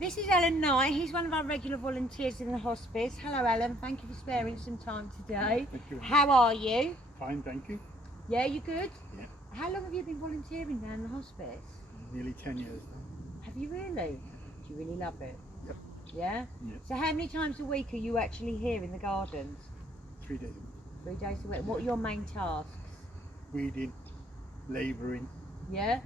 This is Ellen Knight. He's one of our regular volunteers in the hospice. Hello, Ellen. Thank you for sparing some time today. Thank you. How are you? Fine, thank you. Yeah, you good? Yeah. How long have you been volunteering down the hospice? Nearly 10 years now. Have you really? Do you really love it? Yep. Yeah? Yep. So how many times a week are you actually here in the gardens? 3 days a week. 3 days a week. What are your main tasks? Weeding, labouring. Yeah?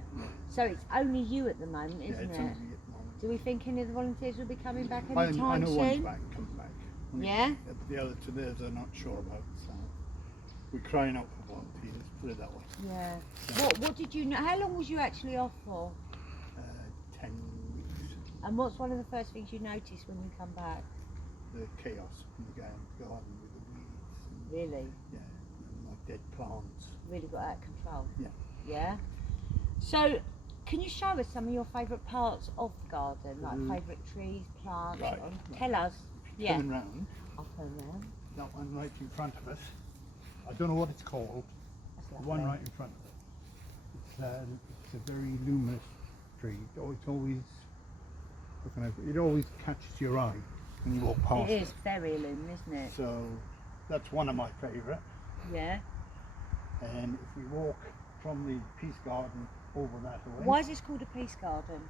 So it's only you at the moment, isn't It's it? only me at the moment. Do we think any of the volunteers will be coming back I anytime know soon? one's back, coming back. Yeah? The other two there's I'm not sure about, so we're crying out for volunteers, put it that way. Yeah. What did you know? How long was you actually off for? 10 weeks. And what's one of the first things you notice when you come back? The chaos in the garden with the weeds. Really? Yeah, and like dead plants. Really got out of control? Yeah. Yeah? So, can you show us some of your favourite parts of the garden? Like favourite trees, plants? Right. Tell us. Yeah. Coming round, I'll turn round. that one right in front of us. I don't know what it's called. That's The lovely. one right in front of us. It's a very luminous tree. It's always, it always catches your eye when you walk past It is very illuminating, isn't it? So that's one of my favourite. Yeah. And if we walk from the Peace Garden over that way. Why is this called a peace garden?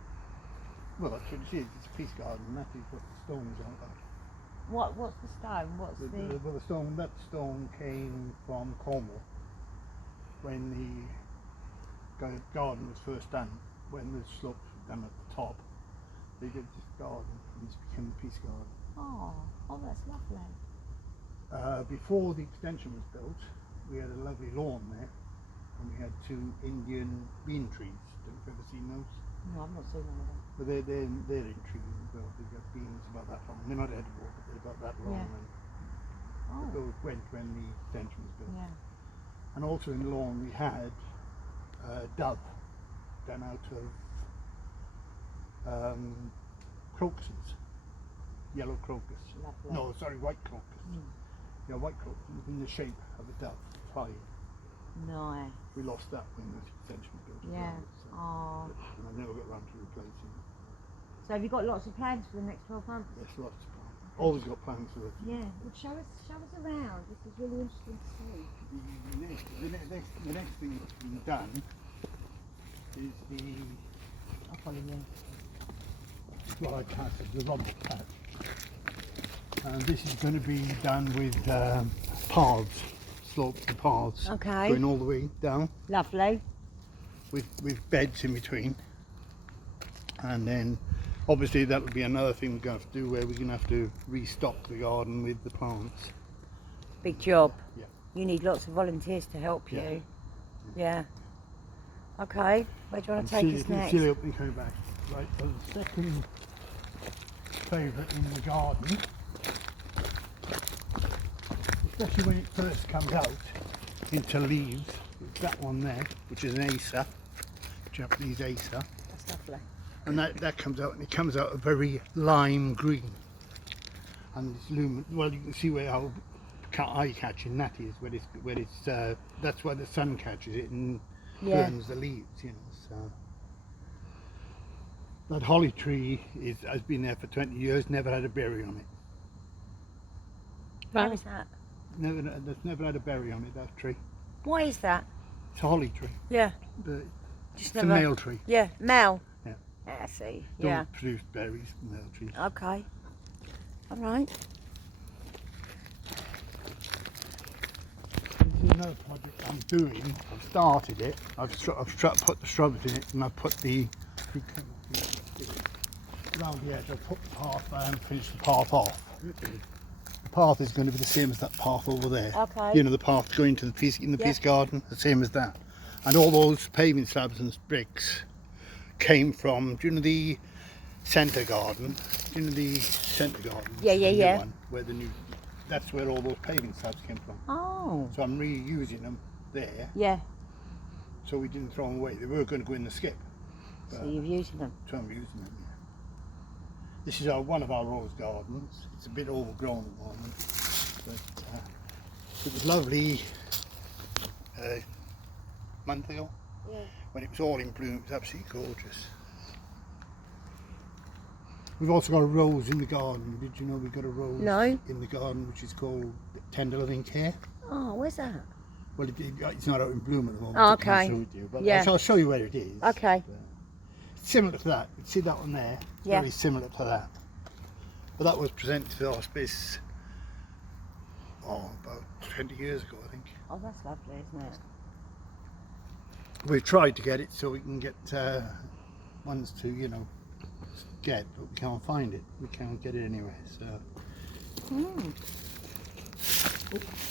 Well, that's what it is. It's a Peace Garden. That is what the stones are about. What's the stone? What's the... Well, that stone came from Cornwall when the garden was first done. When the slopes were done at the top, they did this garden and it became the Peace Garden. Oh, that's lovely. Before the extension was built, we had a lovely lawn there, and we had 2 Indian bean trees. Have you ever seen those? No, I've not seen one of them. But they're in trees as well. They've got beans about that long. They're not edible, but they're about that long. Yeah. And those went when the extension was built. Yeah. And also in the lawn we had dove done out of crocuses, yellow crocus. Lovely. No, sorry, white crocus. Yeah, white crocus in the shape of a dove flying. Nice. We lost that when the extension was built. Yeah. So, Oh. and I never got around to replacing it. So have you got lots of plans for the next 12 months? Yes, lots of plans. Always got plans for it. Yeah. Well, show us around. This is really interesting to see. The next thing that's been done is I'll follow you. what I class as the rumble patch. And this is going to be done with paths, slopes and paths. Okay. Going all the way down Lovely. with beds in between. And then obviously that'll be another thing we're going to have to do, where we're going to have to restock the garden with the plants. Big job. Yeah. You need lots of volunteers to help you. Yeah. Okay. Where do you want to take us next? See the opening coming back. Right, so the second favourite in the garden, especially when it first comes out into leaves, it's that one there, which is an Acer, Japanese Acer. That's lovely. And that comes out, and it comes out a very lime green. And it's luminous. Well, you can see how eye-catching that is. Where it's that's why the sun catches it and burns the leaves, you know. So that holly tree has been there for 20 years, never had a berry on it. Where is that? That's never had a berry on it. That tree. Why is that? It's a holly tree, Yeah. but Just it's a male tree. Yeah. Male. Yeah. I see. Don't Yeah. produce berries, male trees. Okay. All right. This is another project I'm doing. I've started it. I've put the shrubs in it, and I've put the around the edge. I've put the path and finished the path off. The path is going to be the same as that path over there. Okay. You know, the path going to the Peace Garden, the same as that. And all those paving slabs and bricks came from, do you know the centre garden? Do you know the centre garden? Yeah. The new one, where that's where all those paving slabs came from. Oh. So I'm reusing them there, Yeah. so we didn't throw them away. They were going to go in the skip. So you're using them. So I'm using them, yeah. This is one of our rose gardens. It's a bit overgrown at the moment, but it was lovely a month ago. Yeah. When it was all in bloom. It was absolutely gorgeous. We've also got a rose in the garden. Did you know we've got a rose No. in the garden which is called Tender Loving Care? Oh, where's that? Well, it's not out in bloom at the moment. Oh, so I can't okay. show it to you, but Yeah. I'll show you where it is. Okay. It's similar to that. You see that one there? It's Yeah. very similar to that. But that was presented to the hospice about 20 years ago, I think. Oh, that's lovely, isn't it? We've tried to get it so we can get ones to, get, but we can't find it. We can't get it anywhere. So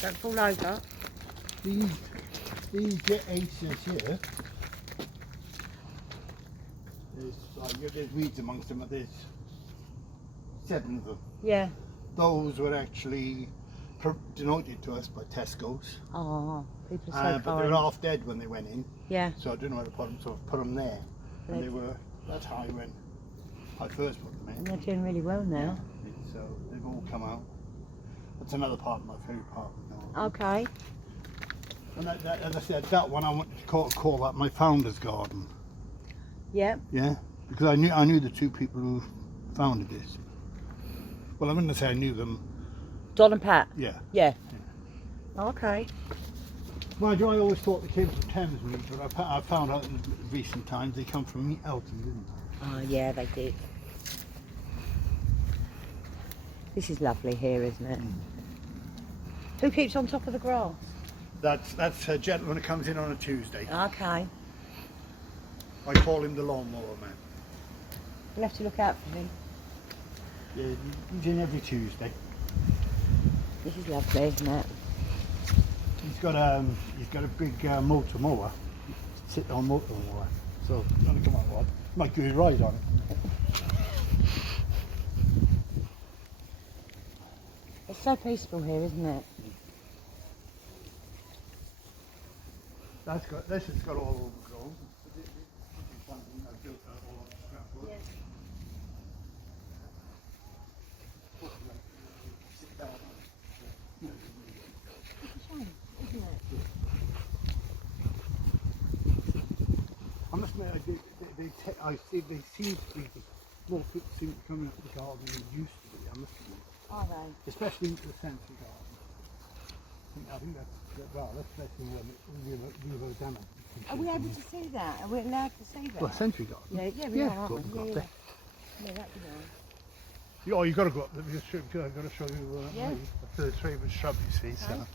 Don't fall over. these aces here. There's weeds amongst them, but there's 7 of them. Yeah. Those were actually denoted to us by Tesco's. Oh, people are so But they were kind. half dead when they went in, Yeah. so I didn't know where to put them, so I put them there. And they were that high when I first put them And in. they're doing really well now. So they've all come out. That's another part of my favourite part of the garden. Okay. And as I said, that one I wanted to call that my founder's garden. Yeah. Yeah, because I knew the 2 people who founded this. Well, I'm going to say I knew them. Don and Pat. Yeah. Yeah. Okay. Mind you, I always thought they came from Thamesmead, but I found out in recent times they come from Elton, didn't they? Oh, yeah, they did. This is lovely here, isn't it? Who keeps on top of the grass? That's a gentleman who comes in on a Tuesday. Okay. I call him the lawnmower man. We'll have to look out for him. Yeah, he's in every Tuesday. This is lovely, isn't it? He's got a big motor mower. Sit on motor mower. So I'm gonna come on, might give you a ride on it. It's so peaceful here, isn't it? This has got all overgrown. This is something I built out all on scrapwood. Yeah. Sit down on it. It's a shame, isn't it? I must admit, they seem to be more people seem to come into the garden than they used to be. I must admit, Are they? especially into the central garden. I think that's we've done it. Are we able to see that? Are we allowed to see that? Well, century garden. Yeah, we are, aren't cool, we? got Yeah, that. yeah, that'd be nice. You've got to go up there. I've got to show you Yeah. my third favourite shrub, you see. So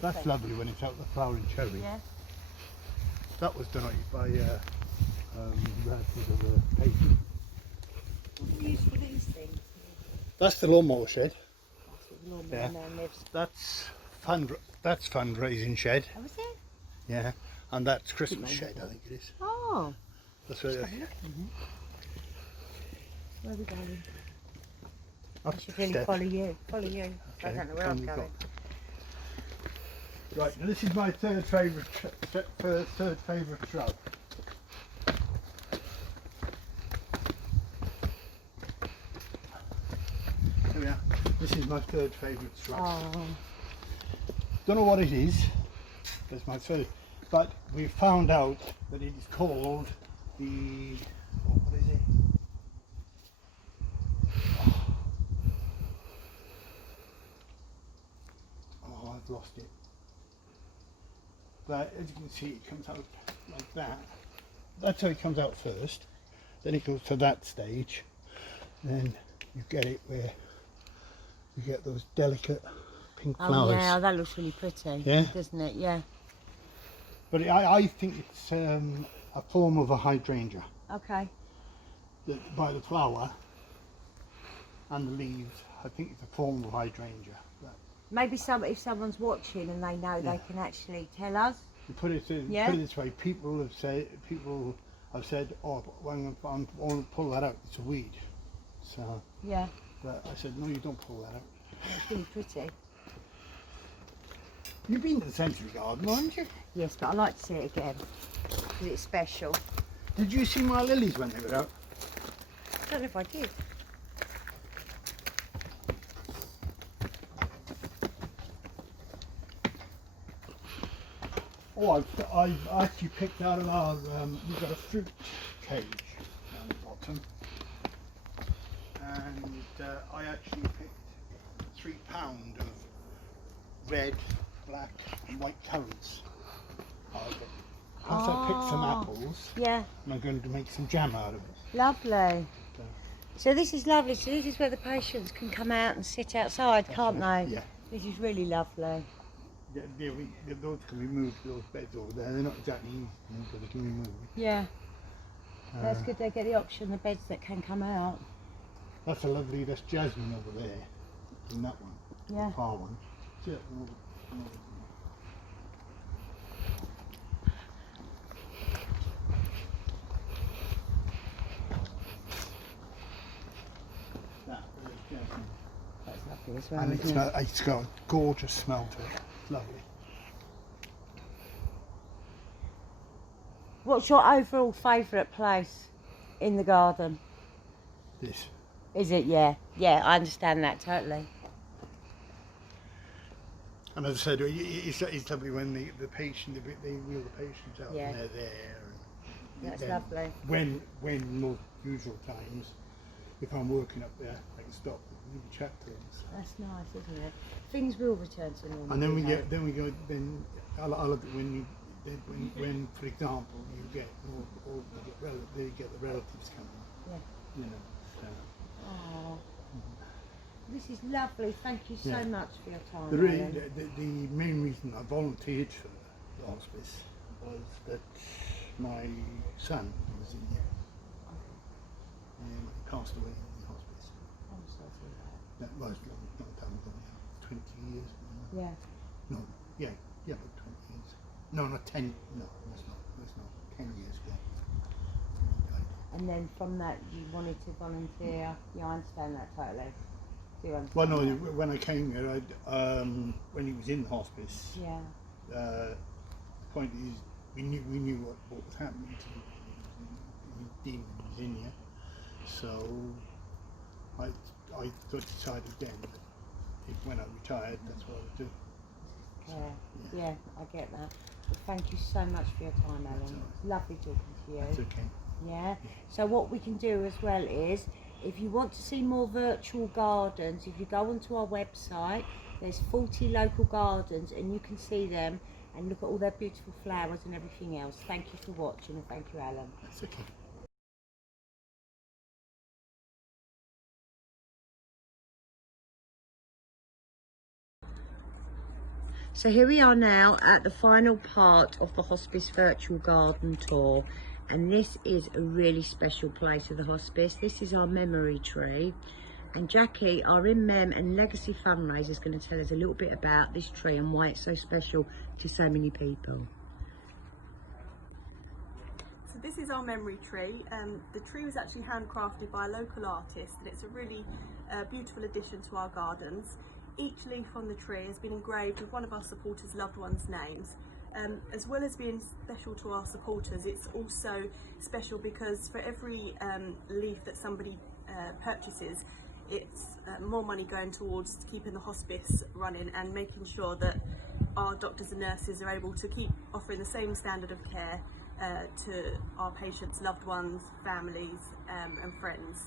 that's Okay. lovely when it's out the flowering cherry. Yeah. That was donated by relatives of a patient. What do you use for these things? That's the lawnmower shed. That's what the lawnmower Yeah. man lives. That's fundraising shed. Oh, is it? Yeah, and that's Christmas Good shed. I think it is. Oh. That's where. Where are we going? I That's should the really step. follow you. Follow you. I Okay, don't know where then I'm we've got- going. Right, now this is my third favourite shrub. Here we are. This is my third favourite shrub. Oh. Don't know what it is. That's my third. But we found out that it is called the. What is it? Oh, I've lost it. But as you can see, it comes out like that. That's how it comes out first. Then it goes to that stage. Then you get it where you get those delicate pink Oh flowers. yeah, that looks really pretty. Yeah. Doesn't it? Yeah. But I think it's a form of a hydrangea. Okay. By the flower and the leaves, I think it's a form of hydrangea. Maybe if someone's watching and they know, they can actually tell us. You put it this way, people have said, oh, when I want to pull that out, it's a weed. So, Yeah. but I said, no, you don't pull that out. It's really pretty. You've been to the Century Garden, haven't you? Yes, but I like to see it again because it's special. Did you see my lilies when they were out? I don't know if I did. Oh, I've actually picked out of our, we've got a fruit cage down the bottom. and I actually picked £3 of red, black and white currants out of it. Plus I picked some apples, Yeah, and I'm going to make some jam out of it. lovely. So, So this is lovely. So this is where the patients can come out and sit outside, can't right, they? yeah. This is really lovely. Those can be moved, those beds over there. They're not exactly easy, but they can be moved. Yeah, that's good. They get the option, the beds that can come out. That's that's jasmine over there, in that one, Yeah. the far one. See that one over. That is jasmine. That's lovely as well. And Isn't it? it's got a gorgeous smell to it. It's lovely. What's your overall favourite place in the garden? This. Is it? Yeah, yeah. I understand that totally. And as I said, it's lovely when the patient, they wheel the patients out Yeah. and they're there. And That's then lovely. When most usual times, if I'm working up there, I can stop and chat to them. So. That's nice, isn't it? Things will return to normal. And then we you know. go. Then I love it when, for example, you get they get the relatives coming. Yeah. You know. So. Oh, this is lovely. Thank you so Yeah. much for your time. The Alan. main reason I volunteered for the hospice was that my son was in there. And he passed away in the hospice. I'm sorry to hear That was a long time ago now, 20 years. that. Yeah. No, yeah, about 20 years. No, not 10, no, that's not 10 years ago. He died. And then from that, you wanted to volunteer. Yeah, I understand that totally. Do you understand? Well, no, that? when I came here, when he was in hospice, Yeah. the point is, we knew what was happening to him. He was in here, so I decided then that when I retired, that's what I would do. Yeah, I get that. Well, thank you so much for your time, Alan. That's all right. It's lovely talking to you. That's okay. Yeah. So what we can do as well is, if you want to see more virtual gardens, if you go onto our website, there's 40 local gardens and you can see them and look at all their beautiful flowers and everything else. Thank you for watching and thank you, Alan. That's okay. So here we are now at the final part of the Hospice Virtual Garden Tour, and this is a really special place of the hospice. This is our memory tree, and Jackie, our In Mem and Legacy fundraiser, is going to tell us a little bit about this tree and why it's so special to so many people. So this is our memory tree. The tree was actually handcrafted by a local artist, and it's a really beautiful addition to our gardens. Each leaf on the tree has been engraved with one of our supporters' loved ones' names. As well as being special to our supporters, it's also special because for every leaf that somebody purchases, it's more money going towards keeping the hospice running and making sure that our doctors and nurses are able to keep offering the same standard of care to our patients' loved ones, families and friends.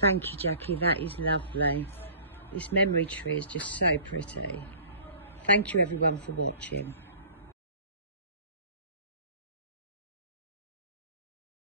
Thank you, Jackie, that is lovely. This memory tree is just so pretty. Thank you everyone for watching.